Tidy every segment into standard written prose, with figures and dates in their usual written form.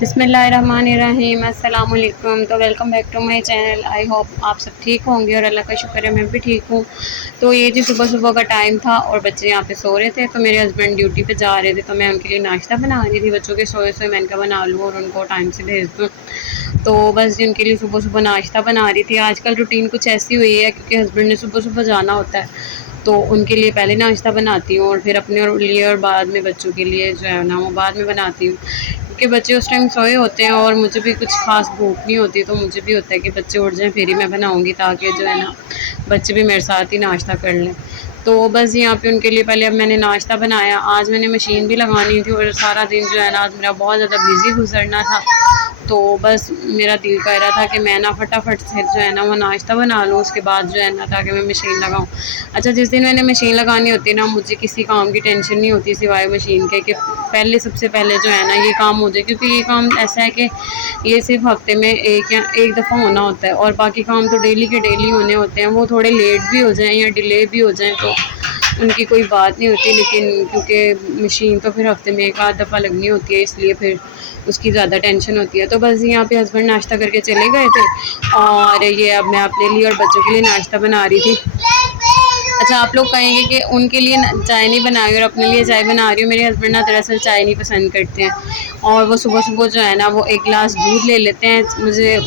बिस्मिल्लाहिर्रहमानिर्रहीम, अस्सलाम वालेकुम। तो welcome back to my channel. I hope आप सब ठीक होंगे और अल्लाह का शुक्र है मैं भी ठीक हूँ। तो ये जी सुबह सुबह का टाइम था और बच्चे यहाँ पे सो रहे थे, तो मेरे हस्बैंड ड्यूटी पे जा रहे थे, तो मैं उनके लिए नाश्ता बना रही थी। बच्चों के सोए सोए मैंने कहा बना लूँ और उनको टाइम से भेज दूँ। तो बस जी उनके लिए सुबह सुबह नाश्ता बना रही थी। आजकल रूटीन कुछ ऐसी हुई है क्योंकि हस्बैंड ने सुबह सुबह जाना होता है, तो उनके लिए पहले नाश्ता बनाती हूँ और फिर अपने लिए और बाद में बच्चों के लिए जो है ना वो बाद में बनाती हूँ, क्योंकि बच्चे उस टाइम सोए होते हैं और मुझे भी कुछ खास भूख नहीं होती, तो मुझे भी होता है कि बच्चे उठ जाएं फिर ही मैं बनाऊँगी, ताकि जो है ना बच्चे भी मेरे साथ ही नाश्ता कर लें। तो बस यहाँ पे उनके लिए पहले अब मैंने नाश्ता बनाया। आज मैंने मशीन भी लगानी थी और सारा दिन जो है ना आज मेरा बहुत ज़्यादा बिज़ी गुजरना था, तो बस मेरा दिल कह रहा था कि मैं ना फटाफट से जो है ना वो नाश्ता बना लूँ, उसके बाद जो है ना ताकि मैं मशीन लगाऊँ। अच्छा, जिस दिन मैंने मशीन लगानी होती है ना मुझे किसी काम की टेंशन नहीं होती सिवाय मशीन के, कि पहले सबसे पहले जो है ना ये काम हो जाए, क्योंकि ये काम ऐसा है कि ये सिर्फ हफ्ते में एक या एक दफ़ा होना होता है और बाकी काम तो डेली के डेली होने होते हैं। वो थोड़े लेट भी हो जाएँ या डिले भी हो जाएँ तो उनकी कोई बात नहीं होती, लेकिन क्योंकि मशीन तो फिर हफ्ते में एक आध दफ़ा लगनी होती है, इसलिए फिर उसकी ज़्यादा टेंशन होती है। तो बस यहाँ पे हस्बैंड नाश्ता करके चले गए थे और ये अब मैं अपने लिए और बच्चों के लिए नाश्ता बना रही थी। अच्छा, आप लोग कहेंगे कि उनके लिए चाय नहीं बना रही और अपने लिए चाय बना रही हूँ। मेरे हस्बैंड ना दरअसल चाय नहीं पसंद करते हैं और वो सुबह सुबह जो है ना वो एक गिलास दूध ले लेते हैं। मुझे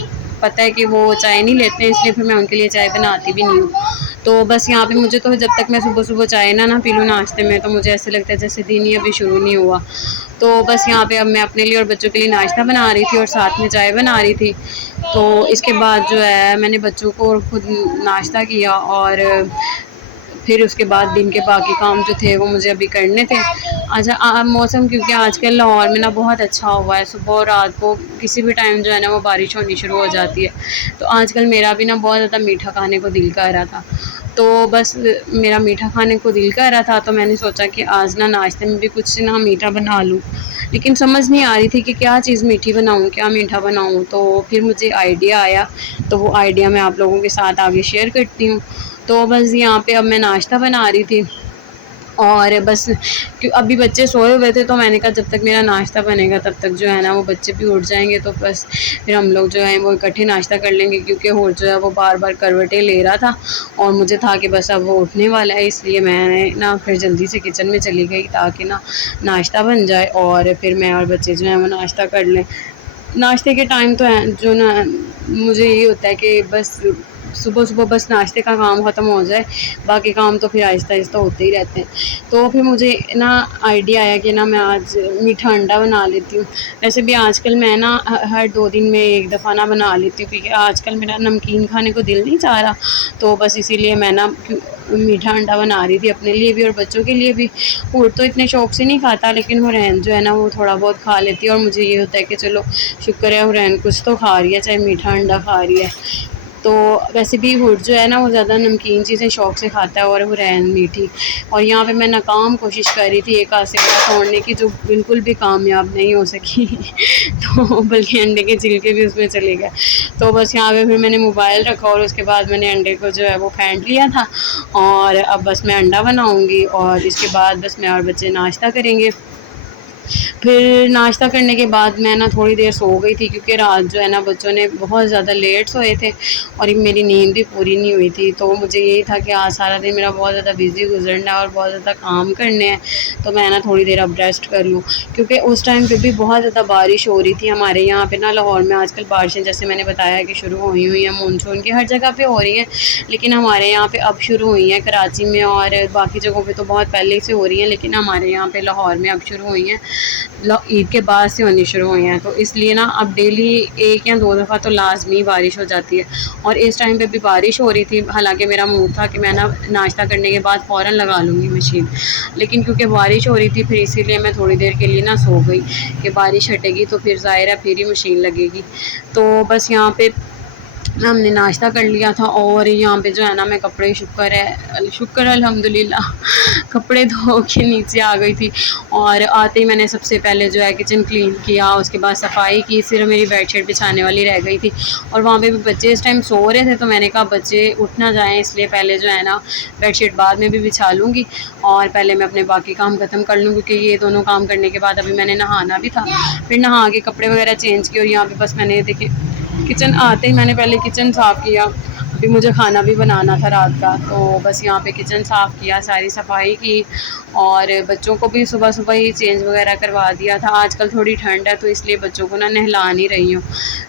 पता है कि वो चाय नहीं लेते हैं, इसलिए फिर मैं उनके लिए चाय बनाती भी नहीं हूँ। तो बस यहाँ पे मुझे तो जब तक मैं सुबह सुबह चाय ना पी लूँ नाश्ते में, तो मुझे ऐसे लगता है जैसे दिन ही अभी शुरू नहीं हुआ। तो बस यहाँ पे अब मैं अपने लिए और बच्चों के लिए नाश्ता बना रही थी और साथ में चाय बना रही थी। तो इसके बाद जो है मैंने बच्चों को खुद नाश्ता किया और फिर उसके बाद दिन के बाकी काम जो थे वो मुझे अभी करने थे। अच्छा, मौसम क्योंकि आजकल लाहौर में ना बहुत अच्छा हुआ है, सुबह और रात को किसी भी टाइम जो है ना वो बारिश होनी शुरू हो जाती है। तो आजकल मेरा भी ना बहुत ज़्यादा मीठा खाने को दिल कर रहा था, तो बस मेरा मीठा खाने को दिल कर रहा था, तो मैंने सोचा कि आज ना नाश्ते में भी कुछ ना मीठा बना लूँ, लेकिन समझ नहीं आ रही थी कि क्या चीज़ मीठी बनाऊँ, क्या मीठा बनाऊँ। तो फिर मुझे आइडिया आया, तो वो आइडिया मैं आप लोगों के साथ आगे शेयर करती हूँ। तो बस यहाँ पे अब मैं नाश्ता बना रही थी और बस अभी बच्चे सोए हुए थे, तो मैंने कहा जब तक मेरा नाश्ता बनेगा तब तक जो है ना वो बच्चे भी उठ जाएंगे, तो बस फिर हम लोग जो है वो इकट्ठे नाश्ता कर लेंगे, क्योंकि और जो है वो बार बार करवटें ले रहा था और मुझे था कि बस अब वो उठने वाला है, इसलिए मैंने ना फिर जल्दी से किचन में चली गई ताकि ना नाश्ता बन जाए और फिर मैं और बच्चे जो हैं वो नाश्ता कर लें। नाश्ते के टाइम तो है जो ना मुझे ये होता है कि बस सुबह सुबह बस नाश्ते का काम ख़त्म हो जाए, बाकी काम तो फिर आहिस्ता आहिस्ता होते ही रहते हैं। तो फिर मुझे ना आइडिया आया कि ना मैं आज मीठा अंडा बना लेती हूँ। वैसे भी आजकल मैं ना हर 2 दिन में एक दफ़ा ना बना लेती हूँ, क्योंकि आजकल मेरा नमकीन खाने को दिल नहीं चाह रहा, तो बस इसीलिए मैं ना मीठा अंडा बना रही थी अपने लिए भी और बच्चों के लिए भी। और तो इतने शौक़ से नहीं खाता, लेकिन हुरैन जो है ना वो थोड़ा बहुत खा लेती है और मुझे ये होता है कि चलो शुक्र है हुरैन कुछ तो खा रही है, चाहे मीठा अंडा खा रही है। तो वैसे भी हुड जो है ना वो ज़्यादा नमकीन चीज़ें शौक़ से खाता है और हुरैन मीठी। और यहाँ पे मैं नाकाम कोशिश कर रही थी एक हाथ से अंडा तोड़ने की, जो बिल्कुल भी कामयाब नहीं हो सकी तो बल्कि अंडे के छिलके भी उसमें चले गए। तो बस यहाँ पे फिर मैंने मोबाइल रखा और उसके बाद मैंने अंडे को जो है वो फेंट लिया था और अब बस मैं अंडा बनाऊँगी और इसके बाद बस मैं और बच्चे नाश्ता करेंगे। फिर नाश्ता करने के बाद मैं ना थोड़ी देर सो गई थी, क्योंकि रात जो है ना बच्चों ने बहुत ज़्यादा लेट सोए थे और मेरी नींद भी पूरी नहीं हुई थी। तो मुझे यही था कि आज सारा दिन मेरा बहुत ज़्यादा बिज़ी गुजरना है और बहुत ज़्यादा काम करने हैं, तो मैं ना थोड़ी देर अब रेस्ट कर लूँ, क्योंकि उस टाइम पे भी बहुत ज़्यादा बारिश हो रही थी हमारे यहाँ पे ना लाहौर में। आजकल बारिशें जैसे मैंने बताया कि शुरू हुई हुई हैं, मानसून की हर जगह पे हो रही हैं, लेकिन हमारे यहाँ पे अब शुरू हुई हैं कराची में और बाकी जगहों पे तो बहुत पहले से हो रही हैं, लेकिन हमारे यहाँ पे लाहौर में अब शुरू हुई हैं, ईद के बाद से होनी शुरू हुई हैं। तो इसलिए ना अब डेली 1 या 2 दफ़ा तो लाजमी बारिश हो जाती है और इस टाइम पे भी बारिश हो रही थी। हालांकि मेरा मूड था कि मैं ना नाश्ता करने के बाद फ़ौरन लगा लूँगी मशीन, लेकिन क्योंकि बारिश हो रही थी फिर इसीलिए मैं थोड़ी देर के लिए ना सो गई कि बारिश हटेगी तो फिर ज़ाहिर है फिर ही मशीन लगेगी। तो बस यहाँ पे हमने नाश्ता कर लिया था और यहाँ पे जो है ना मैं कपड़े शुक्र अल्हम्दुलिल्लाह कपड़े धो के नीचे आ गई थी। और आते ही मैंने सबसे पहले जो है किचन क्लीन किया, उसके बाद सफाई की, सिर्फ मेरी बेडशीट बिछाने वाली रह गई थी। और वहाँ पे भी बच्चे इस टाइम सो रहे थे, तो मैंने कहा बच्चे उठ ना जाएँ, इसलिए पहले जो है ना बेडशीट बाद में भी बिछा लूँगी और पहले मैं अपने बाकी काम ख़त्म कर लूँ, क्योंकि ये दोनों काम करने के बाद अभी मैंने नहाना भी था। फिर नहा के कपड़े वगैरह चेंज किए और यहाँ पे बस मैंने देखिए किचन आते ही मैंने पहले किचन साफ़ किया। अभी मुझे खाना भी बनाना था रात का, तो बस यहाँ पे किचन साफ़ किया, सारी सफाई की और बच्चों को भी सुबह सुबह ही चेंज वगैरह करवा दिया था। आजकल थोड़ी ठंड है, तो इसलिए बच्चों को ना नहला नहीं रही हूँ,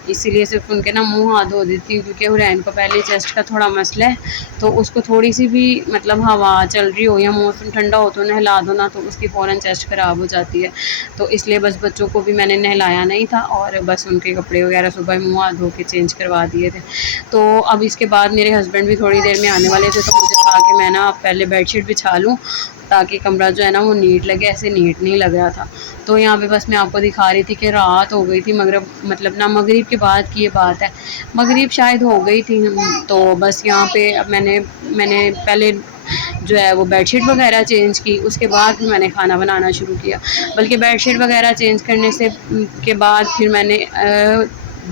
इसीलिए सिर्फ उनके ना मुंह हाथ धो देती हूँ, क्योंकि हुरैन को पहले चेस्ट का थोड़ा मसला है, तो उसको थोड़ी सी भी मतलब हवा चल रही हो या मौसम ठंडा हो तो नहला दो ना, तो उसकी फ़ौरन चेस्ट ख़राब हो जाती है। तो इसलिए बस बच्चों को भी मैंने नहलाया नहीं था और बस उनके कपड़े वगैरह सुबह मुँह हाथ धो के चेंज करवा दिए थे। तो अब इसके बाद मेरे हस्बैंड भी थोड़ी देर में आने वाले थे, तो मुझे था कि मैं ना पहले बेडशीट बिछा लूँ ताकि कमरा जो है ना वो नीट लगे, ऐसे नीट नहीं लग रहा था। तो यहाँ पे बस मैं आपको दिखा रही थी कि रात हो गई थी, मगरिब मतलब ना मगरिब के बाद की ये बात है, मगरिब शायद हो गई थी। तो बस यहाँ पे अब मैंने पहले जो है वो बेडशीट वगैरह चेंज की, उसके बाद फिर मैंने खाना बनाना शुरू किया। बल्कि बेडशीट वगैरह चेंज करने से के बाद फिर मैंने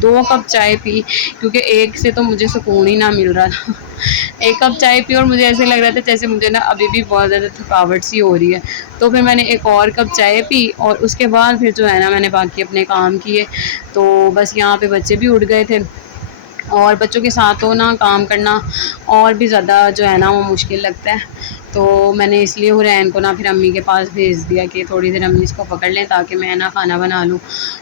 2 कप चाय पी, क्योंकि एक से तो मुझे सुकून ही ना मिल रहा था। 1 कप चाय पी और मुझे ऐसे लग रहा था जैसे मुझे ना अभी भी बहुत ज़्यादा थकावट सी हो रही है। तो फिर मैंने एक और कप चाय पी और उसके बाद फिर जो है ना मैंने बाकी अपने काम किए। तो बस यहाँ पे बच्चे भी उठ गए थे और बच्चों के साथ तो ना काम करना और भी ज़्यादा जो है ना वो मुश्किल लगता है। तो मैंने इसलिए हुरैन को ना फिर अम्मी के पास भेज दिया कि थोड़ी देर अम्मी इसको पकड़ लें ताकि मैं ना खाना बना लूँ।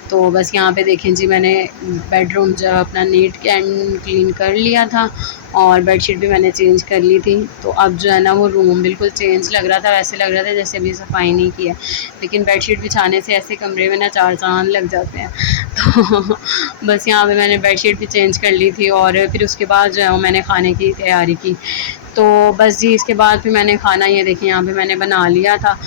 तो बस यहाँ पे देखें जी, मैंने बेडरूम जो अपना नीट एंड क्लीन कर लिया था और बेडशीट भी मैंने चेंज कर ली थी। तो अब जो है ना वो रूम बिल्कुल चेंज लग रहा था, वैसे लग रहा था जैसे अभी सफाई नहीं की है। लेकिन बेडशीट बिछाने से ऐसे कमरे में ना 4 चाँद लग जाते हैं। तो बस यहाँ पे मैंने बेडशीट भी चेंज कर ली थी और फिर उसके बाद जो है वो मैंने खाने की तैयारी की। तो बस जी इसके बाद फिर मैंने खाना ये देखिए यहाँ पे मैंने बना लिया था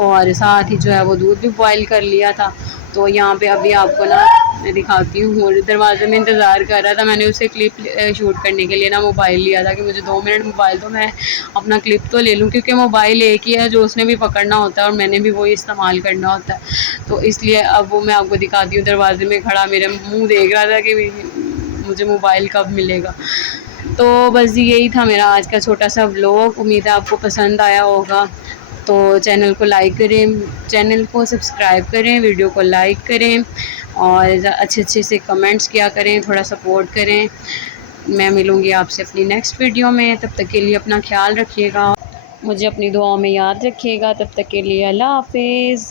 और साथ ही जो है वो दूध भी बॉयल कर लिया था। तो यहाँ पे अभी आपको ना मैं दिखाती हूँ, और दरवाज़े में इंतज़ार कर रहा था, मैंने उसे क्लिप शूट करने के लिए ना मोबाइल लिया था कि मुझे 2 मिनट मोबाइल दो, मैं अपना क्लिप तो ले लूँ, क्योंकि मोबाइल एक ही है जो उसने भी पकड़ना होता है और मैंने भी वही इस्तेमाल करना होता है। तो इसलिए अब वो मैं आपको दिखाती हूँ, दरवाज़े में खड़ा मेरा मुँह देख रहा था कि मुझे मोबाइल कब मिलेगा। तो बस यही था मेरा आज का छोटा सा व्लॉग, उम्मीद है आपको पसंद आया होगा। तो चैनल को लाइक करें, चैनल को सब्सक्राइब करें, वीडियो को लाइक करें और अच्छे से कमेंट्स किया करें, थोड़ा सपोर्ट करें। मैं मिलूँगी आपसे अपनी नेक्स्ट वीडियो में, तब तक के लिए अपना ख्याल रखिएगा, मुझे अपनी दुआओं में याद रखिएगा। तब तक के लिए अल्लाह हाफ़िज़।